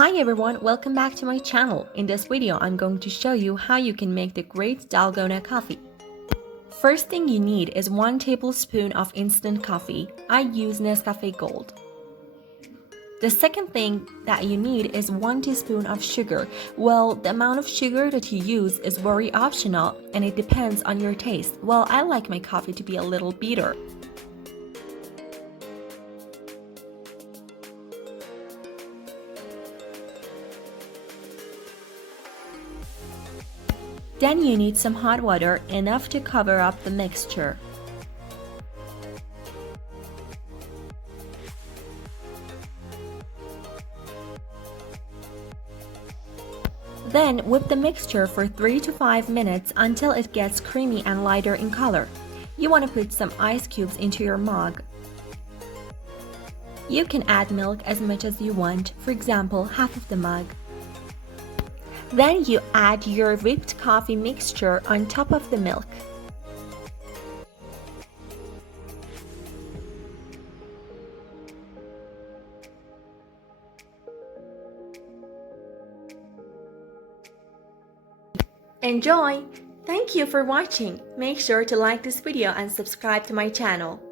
Hi everyone, welcome back to my channel. In this video, I'm going to show you how you can make the great Dalgona coffee. First thing you need is 1 tablespoon of instant coffee. I use Nescafe Gold. The second thing that you need is 1 teaspoon of sugar. Well, the amount of sugar that you use is very optional and it depends on your taste. Well, I like my coffee to be a little bitter. Then you need some hot water, enough to cover up the mixture. Then whip the mixture for 3 to 5 minutes until it gets creamy and lighter in color. You want to put some ice cubes into your mug. You can add milk as much as you want, for example, half of the mug. Then you add your whipped coffee mixture on top of the milk. Enjoy! Thank you for watching. Make sure to like this video and subscribe to my channel.